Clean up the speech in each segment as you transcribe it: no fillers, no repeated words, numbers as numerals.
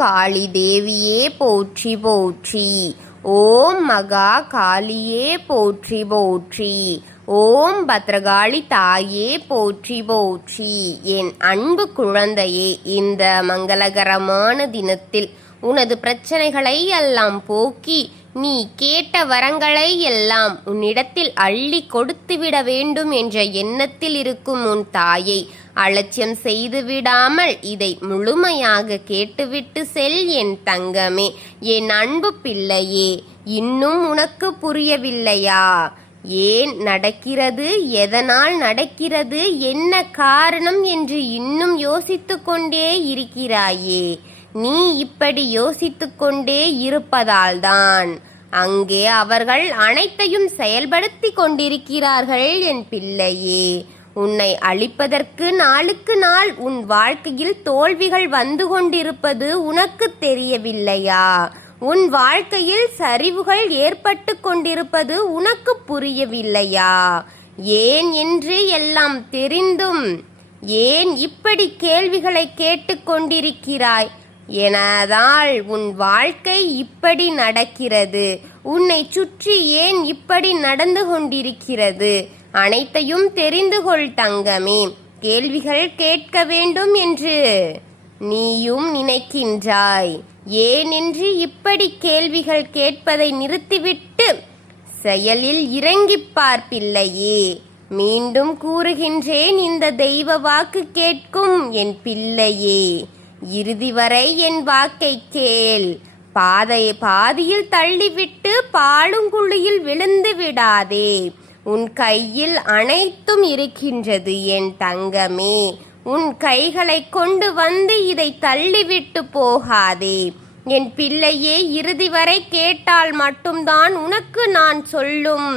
காளி தேவியே போற்றி போற்றி. ஓம் மகா காளியே போற்றி போற்றி. ஓம் பத்ரகாளி தாயே போற்றி போற்றி. என் அன்பு குழந்தையே, இந்த மங்களகரமான தினத்தில் உனது பிரச்சனைகளை எல்லாம் போக்கி நீ கேட்ட வரங்களை எல்லாம் உன்னிடத்தில் அள்ளி கொடுத்துவிட வேண்டும் என்ற எண்ணத்தில் இருக்கும் உன் தாயை அலட்சியம் செய்து விடாமல் இதை முழுமையாக கேட்டுவிட்டு செல் என் தங்கமே, என் அன்பு பிள்ளையே. இன்னும் உனக்கு புரியவில்லையா? ஏன் நடக்கிறது, எதனால் நடக்கிறது, என்ன காரணம் என்று இன்னும் யோசித்து கொண்டே இருக்கிறாயே? நீ இப்படி யோசித்து கொண்டே இருப்பதால்தான் அங்கே அவர்கள் அனைத்தையும் செயல்படுத்தி கொண்டிருக்கிறார்கள் என் பிள்ளையே. உன்னை அழிப்பதற்கு நாளுக்கு நாள் உன் வாழ்க்கையில் தோல்விகள் வந்து கொண்டிருப்பது உனக்கு தெரியவில்லையா? உன் வாழ்க்கையில் சரிவுகள் ஏற்பட்டு கொண்டிருப்பது உனக்கு புரியவில்லையா? ஏன் என்று எல்லாம் தெரிந்தும் ஏன் இப்படி கேள்விகளை கேட்டுக்கொண்டிருக்கிறாய்? எனதால் உன் வாழ்க்கை இப்படி நடக்கிறது. உன்னை சுற்றி ஏன் இப்படி நடந்து கொண்டிருக்கிறது? அனைத்தையும் தெரிந்து கொள் தங்கமே. கேள்விகள் கேட்க வேண்டும் என்று நீயும் நினைக்கின்றாய். ஏனென்று இப்படி கேள்விகள் கேட்பதை நிறுத்திவிட்டு செயலில் இறங்கிப் பார்ப்பில்லையே. மீண்டும் கூறுகின்றேன், இந்த தெய்வ வாக்கு கேட்கும் என் பிள்ளையே. இறுதி வரை என் வாக்கை கேள். பாதியில் தள்ளிவிட்டு பாலுங்குழியில் விழுந்து விடாதே. உன் கையில் அனைத்தும் இருக்கின்றது என் தங்கமே. உன் கைகளை கொண்டு வந்து இதை தள்ளிவிட்டு போகாதே என் பிள்ளையே. இறுதி வரை கேட்டால் மட்டும்தான் உனக்கு நான் சொல்லும்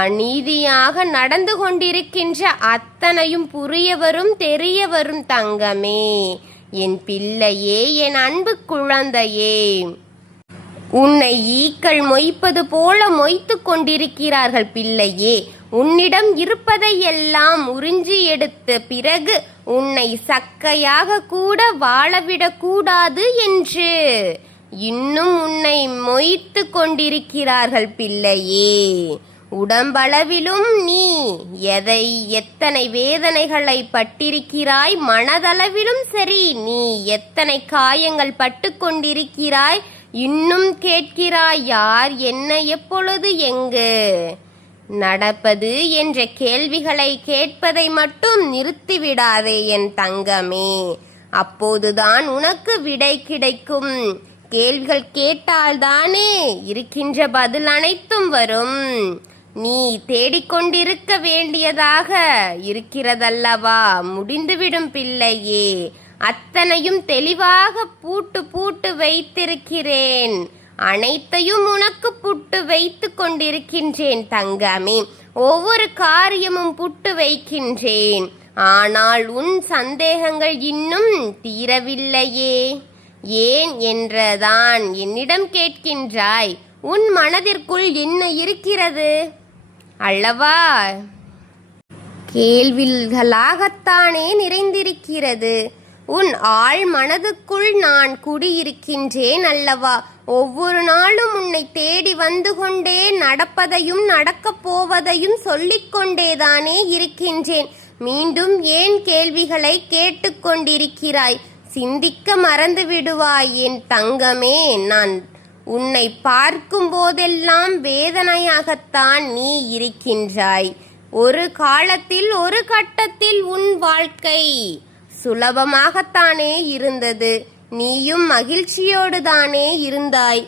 அநீதியாக நடந்து கொண்டிருக்கின்ற அத்தனையும் புரிய வரும், தெரிய வரும் தங்கமே, என் பிள்ளையே, என் அன்பு குழந்தையே. உன்னை ஈக்கள் மொய்ப்பது போல மொய்த்து கொண்டிருக்கிறார்கள் பிள்ளையே. உன்னிடம் இருப்பதை எல்லாம் உறிஞ்சி எடுத்த பிறகு உன்னை சக்கையாக கூட வாழவிடக் கூடாது என்று இன்னும் உன்னை மொய்த்து கொண்டிருக்கிறார்கள் பிள்ளையே. உடம்பளவிலும் நீ எத்தனை வேதனைகளை பட்டிருக்கிறாய், மனதளவிலும் சரி நீ எத்தனை காயங்கள் பட்டு கொண்டிருக்கிறாய். இன்னும் கேட்கிறாய், யார், என்ன, எப்பொழுது, எங்கு நடப்பது என்ற கேள்விகளை கேட்பதை மட்டும் நிறுத்திவிடாதே என் தங்கமே. அப்போதுதான் உனக்கு விடை கிடைக்கும். கேள்விகள் கேட்டால்தானே இருக்கின்ற பதில் அனைத்தும் வரும். நீ தேடிக்கொண்டிருக்க வேண்டியதாக இருக்கிறதல்லவா? முடிந்துவிடும் பிள்ளையே. அத்தனையும் தெளிவாக பூட்டு வைத்திருக்கிறேன். அனைத்தையும் உனக்கு புட்டு வைத்து கொண்டிருக்கின்றேன் தங்கமே. ஒவ்வொரு காரியமும் புட்டு வைக்கின்றேன். ஆனால் உன் சந்தேகங்கள் இன்னும் தீரவில்லையே. ஏன் என்றதான் என்னிடம் கேட்கின்றாய். உன் மனதிற்குள் என்ன இருக்கிறது அல்லவா? கேள்விகளாகத்தானே நிறைந்திருக்கிறது. உன் ஆழ் மனதுக்குள் நான் குடியிருக்கின்றேன் அல்லவா? ஒவ்வொரு நாளும் உன்னை தேடி வந்து கொண்டே நடப்பதையும் நடக்கப் போவதையும் சொல்லிக்கொண்டேதானே இருக்கின்றேன். மீண்டும் ஏன் கேள்விகளை கேட்டுக்கொண்டிருக்கிறாய்? சிந்திக்க மறந்து விடுவாய் என் தங்கமே. நான் உன்னை பார்க்கும் போதெல்லாம் வேதனையாகத்தான் நீ இருக்கின்றாய். ஒரு காலத்தில், ஒரு கட்டத்தில் உன் வாழ்க்கை சுலபமாகத்தானே இருந்தது. நீயும் மகிழ்ச்சியோடு தானே இருந்தாய்.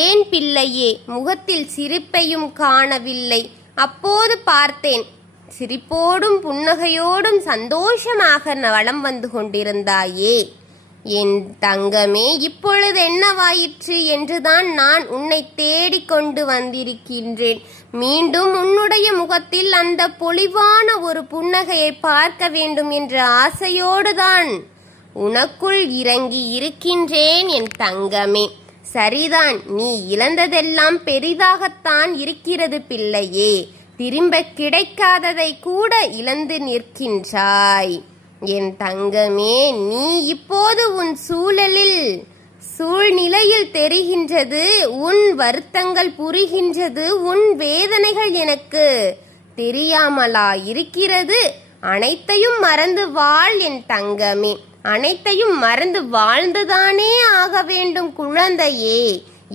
ஏன் பிள்ளையே, முகத்தில் சிரிப்பையும் காணவில்லை? அப்போது பார்த்தேன், சிரிப்போடும் புன்னகையோடும் சந்தோஷமாக வலம் வந்து கொண்டிருந்தாயே. என் தங்கமே, இப்பொழுது என்னவாயிற்று என்றுதான் நான் உன்னை தேடிக்கொண்டு வந்திருக்கின்றேன். மீண்டும் உன்னுடைய முகத்தில் அந்த பொலிவான ஒரு புன்னகையை பார்க்க வேண்டும் என்ற ஆசையோடுதான் உனக்குள் இறங்கி இருக்கின்றேன் என் தங்கமே. சரிதான், நீ இழந்ததெல்லாம் பெரிதாகத்தான் இருக்கிறது பிள்ளையே. திரும்ப கிடைக்காததை கூட இழந்து நிற்கின்றாய் என் தங்கமே. நீ இப்போது உன் சூழலில் கண்களில் தெரிகின்றது உன் வருத்தங்கள், புரிகின்றது உன் வேதனைகள். எனக்கு தெரியாமலா இருக்கிறது? அனைத்தையும் மறந்து வாழ் என் தங்கமே. அனைத்தையும் மறந்து வாழ்ந்துதானே ஆக வேண்டும் குழந்தையே.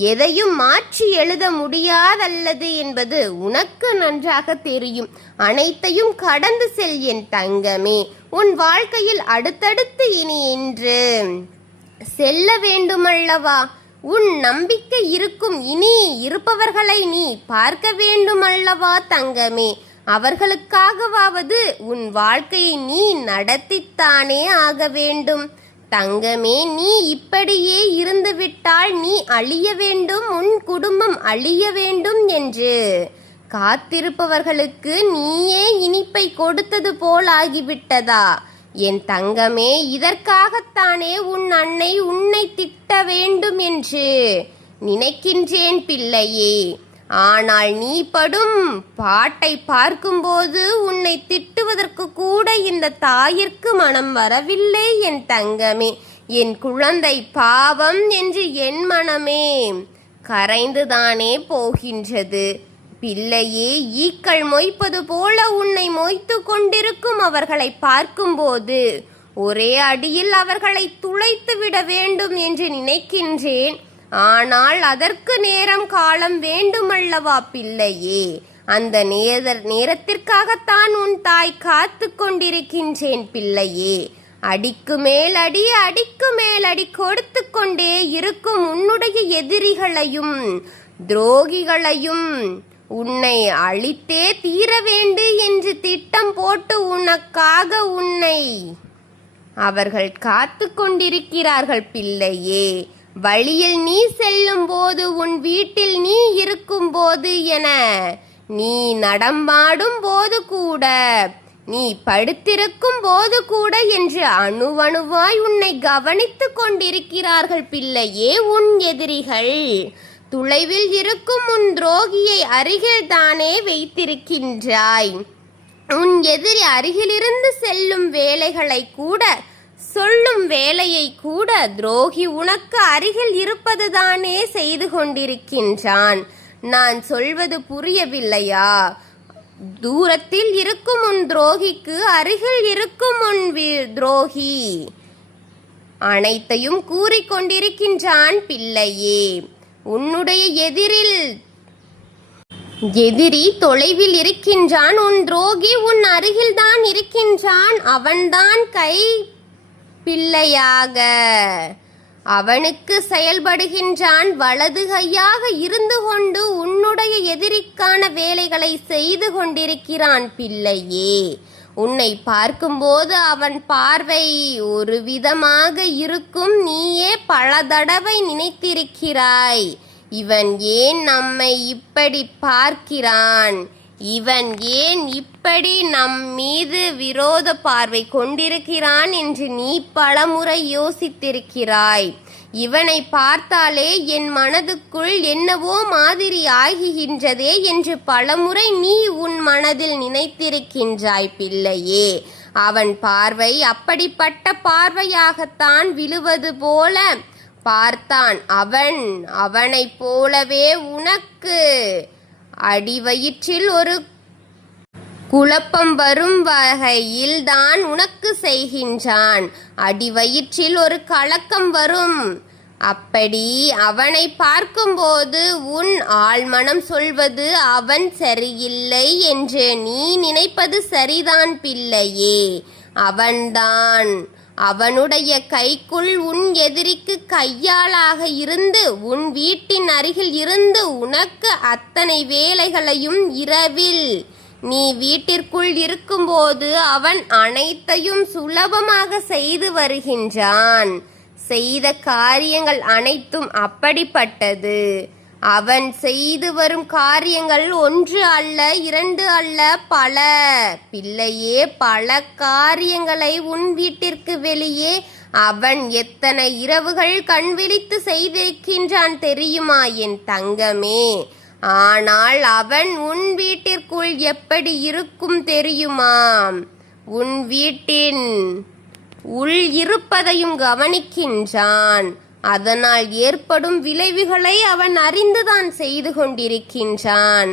எதையும் மாற்றி எழுத முடியாதல்லது என்பது உனக்கு நன்றாக தெரியும். அனைத்தையும் கடந்து செல் என் தங்கமே. உன் வாழ்க்கையில் அடுத்தடுத்து இனி என்று செல்ல வேண்டுமல்லவா? உன் நம்பிக்கை இருக்கும் இனி இருப்பவர்களை நீ பார்க்க வேண்டுமல்லவா தங்கமே? அவர்களுக்காகவாவது உன் வாழ்க்கையை நீ நடத்தித்தானே ஆக வேண்டும். தங்கமே, நீ இப்படியே இருந்துவிட்டால் நீ அழிய வேண்டும், உன் குடும்பம் அழிய வேண்டும் என்று காத்திருப்பவர்களுக்கு நீயே இனிப்பை கொடுத்தது போல் ஆகிவிட்டதா? என் தங்கமே, இதற்காகத்தானே உன் அன்னை உன்னை திட்ட வேண்டும் என்று நினைக்கின்றேன் பிள்ளையே. ஆனால் நீ படும் பாட்டை பார்க்கும்போது உன்னை திட்டுவதற்கு கூட இந்த தாயிற்கு மனம் வரவில்லை என் தங்கமே. என் குழந்தை பாவம் என்று என் மனமே கரைந்துதானே போகின்றது. பிள்ளையே, ஈக்கள் மொய்ப்பது போல உன்னை மொய்த்து கொண்டிருக்கும் அவர்களை பார்க்கும்போது ஒரே அடியில் அவர்களை துளைத்து விட வேண்டும் என்று நினைக்கின்றேன். ஆனால் அதற்கு நேரம் காலம் வேண்டுமல்லவா பிள்ளையே? அந்த நேரத்திற்காகத்தான் உன் தாய் காத்து கொண்டிருக்கின்றேன் பிள்ளையே. அடிக்கு மேல் அடி, அடிக்கு மேல் அடி கொடுத்து கொண்டே இருக்கும் உன்னுடைய எதிரிகளையும் துரோகிகளையும் உன்னை அழித்தே தீர வேண்டு என்று திட்டம் போட்டு உனக்காக உன்னை அவர்கள் காத்து கொண்டிருக்கிறார்கள் பிள்ளையே. வழியில் நீ செல்லும் போது, உன் வீட்டில் நீ இருக்கும் போது என, நீ நடமாடும் போது கூட, நீ படுத்திருக்கும் போது கூட என்று அணுவணுவாய் உன்னை கவனித்து கொண்டிருக்கிறார்கள் பிள்ளையே உன் எதிரிகள். தொலைவில் இருக்கும் உன் துரோகியை அருகில் தானே வைத்திருக்கின்றாய். உன் எதிரி அருகிலிருந்து செல்லும் வேலைகளை கூட, சொல்லும் வேலையை கூட துரோகி உனக்கு அருகில் இருப்பதுதானே செய்து கொண்டிருக்கின்றான். நான் சொல்வது புரியவில்லையா? தூரத்தில் இருக்கும் உன் துரோகிக்கு அருகில் இருக்கும் உன் துரோகி அனைத்தையும் கூறிக்கொண்டிருக்கின்றான் பிள்ளையே. உன்னுடைய எதிரி தொலைவில் இருக்கின்றான், உன் துரோகி உன் அருகில்தான் இருக்கின்றான். அவன்தான் கை பிள்ளையாக அவனுக்கு செயல்படுகின்றான். வலது கையாக இருந்து கொண்டு உன்னுடைய எதிரிக்கான வேலைகளை செய்து கொண்டிருக்கிறான் பிள்ளையே. உன்னை பார்க்கும்போது அவன் பார்வை ஒரு விதமாக இருக்கும். நீயே பல தடவை நினைத்திருக்கிறாய், இவன் ஏன் நம்மை இப்படி பார்க்கிறான், இவன் ஏன் இப்படி நம் மீது விரோத பார்வை கொண்டிருக்கிறான் என்று நீ பலமுறை யோசித்திருக்கிறாய். இவனை பார்த்தாலே என் மனதுக்குள் என்னவோ மாதிரி ஆகுகின்றதே என்று பலமுறை நீ உன் மனதில் நினைத்திருக்கின்றாய் பிள்ளையே. அவன் பார்வை அப்படிப்பட்ட பார்வையாகத்தான் விழுவது போல பார்த்தான். அவனைப் போலவே உனக்கு அடிவயிற்றில் ஒரு குழப்பம் வரும் வகையில் தான் உனக்கு செய்கின்றான். அடிவயிற்றில் ஒரு கலக்கம் வரும். அப்படி அவனை பார்க்கும்போது உன் ஆழ்மனம் சொல்வது அவன் சரியில்லை என்று நீ நினைப்பது சரிதான் பிள்ளையே. அவனுடைய கைக்குள் உன் எதிரிக்கு கையாளாக இருந்து உன் வீட்டின் அருகில் இருந்து உனக்கு அத்தனை வேலைகளையும் இரவில் நீ வீட்டிற்குள் இருக்கும்போது அவன் அனைத்தையும் சுலபமாக செய்து வருகின்றான். செய்த காரியங்கள் அனைத்தும் அப்படிப்பட்டது. அவன் செய்து வரும் காரியங்கள் ஒன்று அல்ல, இரண்டு அல்ல, பல. பிள்ளையே, பல காரியங்களை உன் வீட்டிற்கு வெளியே அவன் எத்தனை இரவுகள் கண் விழித்து செய்திருக்கின்றான் தெரியுமா என் தங்கமே? ஆனால் அவன் உன் வீட்டிற்குள் எப்படி இருக்கும் தெரியுமா? உன் வீட்டின் உள் இருப்பதையும் கவனிக்கின்றான். அதனால் ஏற்படும் விளைவுகளை அவன் அறிந்துதான் செய்து கொண்டிருக்கின்றான்.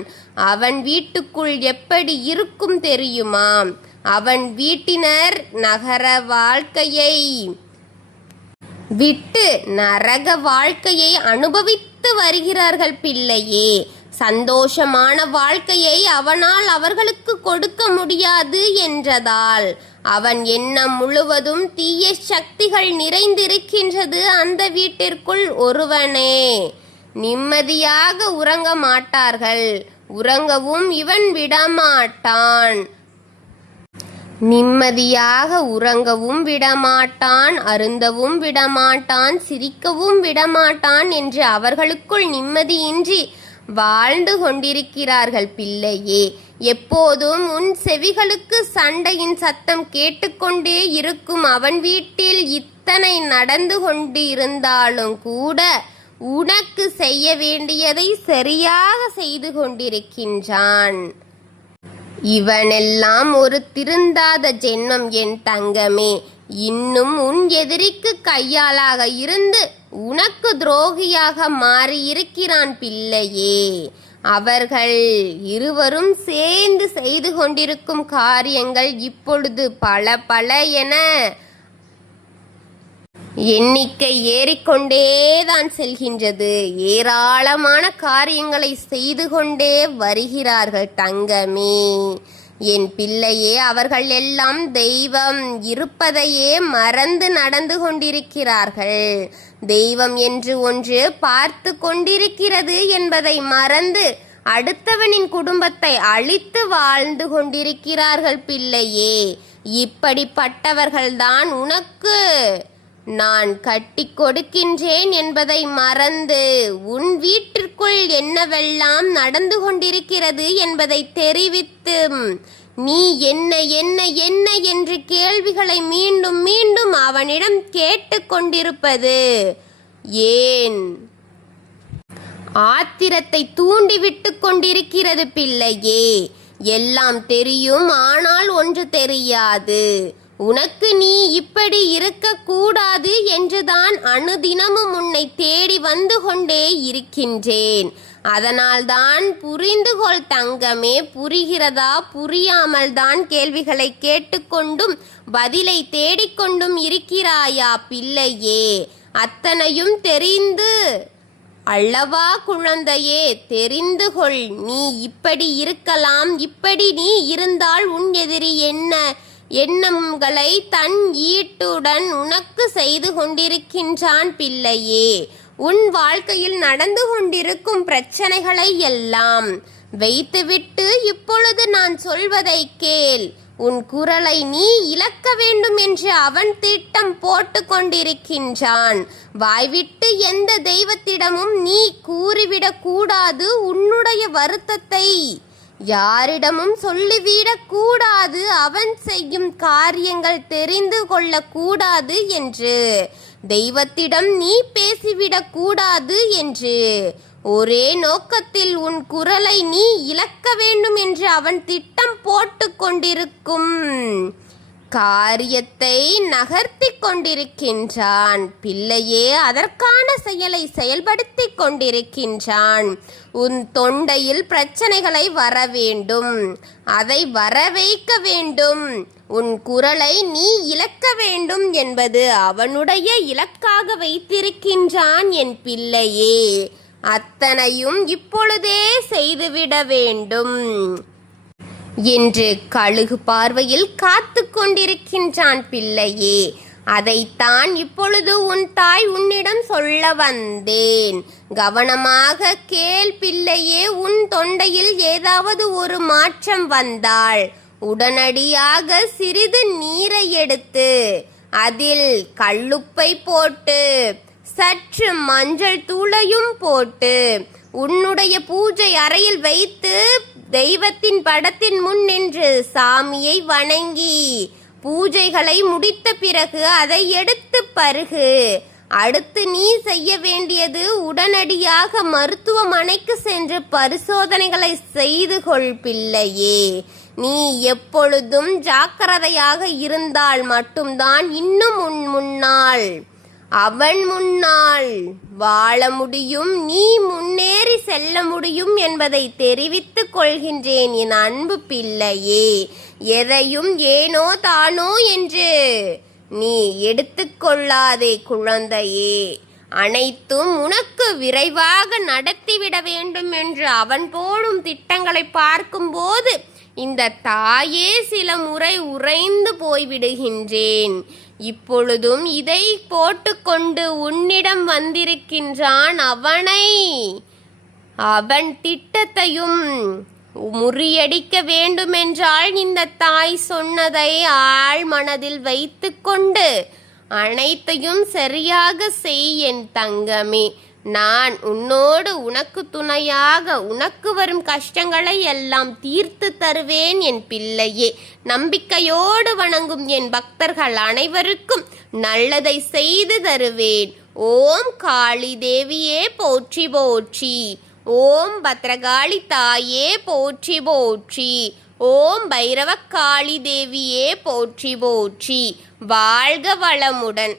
அவன் வீட்டுக்குள் எப்படி இருக்கும் தெரியுமா? அவன் வீட்டினர் நகர வாழ்க்கையை விட்டு நரக வாழ்க்கையை அனுபவித்து வருகிறார்கள் பிள்ளையே. சந்தோஷமான வாழ்க்கையை அவனால் அவர்களுக்கு கொடுக்க முடியாது என்றதால் அவன் எண்ணம் முழுவதும் தீய சக்திகள் நிறைந்திருக்கின்றது. அந்த வீட்டிற்குள் ஒருவனே நிம்மதியாக உறங்க மாட்டார்கள். உறங்கவும் இவன் விடமாட்டான். நிம்மதியாக உறங்கவும் விடமாட்டான், அருந்தவும் விடமாட்டான், சிரிக்கவும் விடமாட்டான் என்று அவர்களுக்குள் நிம்மதியின்றி வாழ்ந்து கொண்டிருக்கிறார்கள் பிள்ளையே. எப்போதும் உன் செவிகளுக்கு சண்டையின் சத்தம் கேட்டுக்கொண்டே இருக்கும். அவன் வீட்டில் இத்தனை நடந்து கொண்டு இருந்தாலும் கூட உனக்கு செய்ய வேண்டியதை சரியாக செய்து கொண்டிருக்கின்றான். இவனெல்லாம் ஒரு திருந்தாத ஜென்மம் என் தங்கமே. இன்னும் உன் எதிரிக்கு கையாளாக இருந்து உனக்கு துரோகியாக மாறியிருக்கிறான் பிள்ளையே. அவர்கள் இருவரும் சேர்ந்து செய்து கொண்டிருக்கும் காரியங்கள் இப்பொழுது பல பல என எண்ணிக்கை ஏறிக்கொண்டேதான் செல்கின்றது. ஏராளமான காரியங்களை செய்து கொண்டே வருகிறார்கள் தங்கமே. என் பிள்ளையே, அவர்கள் எல்லாம் தெய்வம் இருப்பதையே மறந்து நடந்து கொண்டிருக்கிறார்கள். தெய்வம் என்று ஒன்று பார்த்து கொண்டிருக்கிறது என்பதை மறந்து அடுத்தவனின் குடும்பத்தை அழித்து வாழ்ந்து கொண்டிருக்கிறார்கள் பிள்ளையே. இப்படிப்பட்டவர்கள்தான் உனக்கு நான் கட்டி கொடுக்கின்றேன் என்பதை மறந்து உன் வீட்டிற்குள் என்னவெல்லாம் நடந்து கொண்டிருக்கிறது என்பதை தெரிவித்து நீ என்ன என்ன என்ன என்று கேள்விகளை மீண்டும் மீண்டும் அவனிடம் கேட்டு கொண்டிருப்பது ஏன் ஆத்திரத்தை தூண்டிவிட்டு கொண்டிருக்கிறது பிள்ளையே. எல்லாம் தெரியும், ஆனால் ஒன்று தெரியாது. உனக்கு நீ இப்படி இருக்கக்கூடாது என்றுதான் அனுதினமும் உன்னை தேடி வந்து கொண்டே இருக்கின்றேன். அதனால்தான் புரிந்துகொள் தங்கமே. புரிகிறதா? புரியாமல் தான் கேள்விகளை கேட்டுக்கொண்டும் பதிலை தேடிக்கொண்டும் இருக்கிறாயா பிள்ளையே? அத்தனையும் தெரிந்து அல்லவா குழந்தையே? தெரிந்து கொள். நீ இப்படி இருக்கலாம். இப்படி நீ இருந்தால் உன் எதிரி என்ன எண்ணங்களை தன் ஈட்டுடன் உனக்கு செய்து கொண்டிருக்கின்றான் பிள்ளையே. உன் வாழ்க்கையில் நடந்து கொண்டிருக்கும் பிரச்சனைகளை எல்லாம் வைத்துவிட்டு இப்பொழுது நான் சொல்வதை கேள். உன் குரலை நீ இழக்க வேண்டும் என்று அவன் திட்டம் போட்டு கொண்டிருக்கின்றான். வாய்விட்டு எந்த தெய்வத்திடமும் நீ கூறிவிடக் கூடாது. உன்னுடைய வருத்தத்தை யாரிடமும் சொல்லிவிடக் கூடாது. அவன் செய்யும் காரியங்கள் தெரிந்து கொள்ளக்கூடாது என்று தெய்வத்திடம் நீ பேசிவிடக் கூடாது என்று ஒரே நோக்கத்தில் உன் குரலை நீ இழக்க வேண்டும் என்று அவன் திட்டம் போட்டு கொண்டிருக்கும் காரியத்தை நகர்த்தி கொண்டிருக்கின்றான் பிள்ளையே. அதற்கான செயலை செயல்படுத்தி கொண்டிருக்கின்றான். உன் தொண்டையில் பிரச்சனைகளை வர வேண்டும், அதை வர வைக்க வேண்டும். உன் குரலை நீ இழக்க வேண்டும் என்பது அவனுடைய இலக்காக வைத்திருக்கின்றான் என் பிள்ளையே. அத்தனையும் இப்பொழுதே செய்துவிட வேண்டும் என்று கழுகு பார்வையில் காத்து கொண்டிருக்கின்றான் பிள்ளையே. அதைத்தான் இப்பொழுது உன் தாய் உன்னிடம் சொல்ல வந்தேன். கவனமாக கேள் பிள்ளையே. உன் தொண்டையில் ஏதாவது ஒரு மாற்றம் வந்தால் உடனடியாக சிறிது நீரை எடுத்து அதில் கல்லுப்பை போட்டு சற்று மஞ்சள் தூளையும் போட்டு உன்னுடைய பூஜை அறையில் வைத்து தெய்வத்தின் படத்தின் முன் நின்று சாமியை வணங்கி பூஜைகளை முடித்த பிறகு அதை எடுத்து பருகு. அடுத்து நீ செய்ய வேண்டியது உடனடியாக மருத்துவமனைக்கு சென்று பரிசோதனைகளை செய்து கொள் பிள்ளையே. நீ எப்பொழுதும் ஜாக்கிரதையாக இருந்தால் மட்டும்தான் இன்னும் உன் முன்னால் அவன் முன்னால் வாழ முடியும், நீ முன்னேறி செல்ல முடியும் என்பதை தெரிவித்துக் கொள்கின்றேன் என் அன்பு பிள்ளையே. எதையும் ஏனோ தானோ என்று நீ எடுத்துக்கொள்ளாதே குழந்தையே. அனைத்தும் உனக்கு விரைவாக நடத்திவிட வேண்டும் என்று அவன் போடும் திட்டங்களை பார்க்கும்போது இந்த தாயே சில முறை உறைந்து போய்விடுகின்றேன். இப்பொழுதும் இதை போட்டுக்கொண்டு உன்னிடம் வந்திருக்கின்றான். அவன் திட்டத்தையும் முறியடிக்க வேண்டுமென்றால் இந்த தாய் சொன்னதை ஆழ் மனதில் வைத்து கொண்டு அனைத்தையும் சரியாக செய் என் தங்கமே. நான் உன்னோடு உனக்கு துணையாக உனக்கு வரும் கஷ்டங்களை எல்லாம் தீர்த்து தருவேன் என் பிள்ளையே. நம்பிக்கையோடு வணங்கும் என் பக்தர்கள் அனைவருக்கும் நல்லதை செய்து தருவேன். ஓம் காளி தேவியே போற்றி போற்றி. ஓம் பத்ரகாளி தாயே போற்றி போற்றி. ஓம் பைரவக்காளி தேவியே போற்றி போற்றி. வாழ்க வளமுடன்.